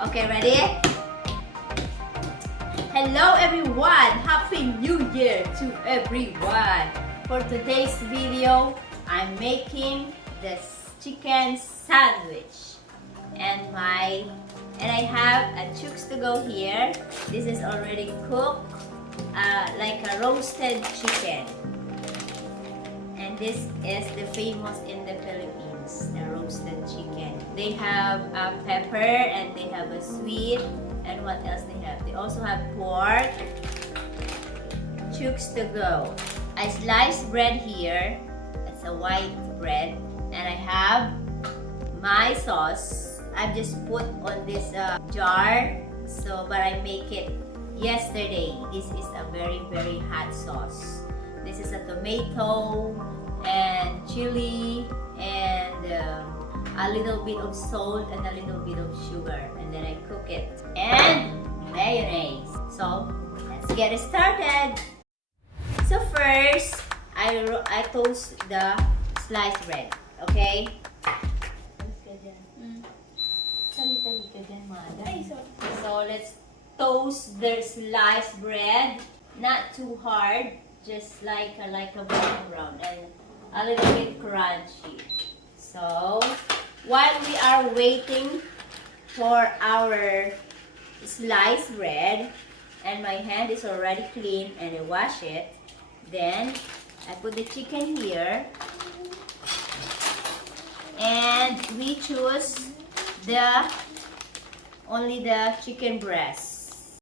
Okay, ready? Hello everyone! Happy New Year to everyone! For today's video, I'm making this chicken sandwich. And I have a chooks to go here. This is already cooked, like a roasted chicken. And this is the famous in the Philippines, the roasted chicken. They have a pepper and they have a sweet, and what else they have? They also have pork. Chooks to go. I sliced bread here. It's a white bread, and I have my sauce. I've just put on this jar. But I make it yesterday. This is a very hot sauce. This is a tomato and chili and a little bit of salt and a little bit of sugar, and then I cook it, and mayonnaise. So let's get it started. So first, I toast the sliced bread. Okay? So let's toast the sliced bread, not too hard, just like a brown and a little bit crunchy. So while we are waiting for our sliced bread, and my hand is already clean and I wash it, then I put the chicken here, and we choose only the chicken breast.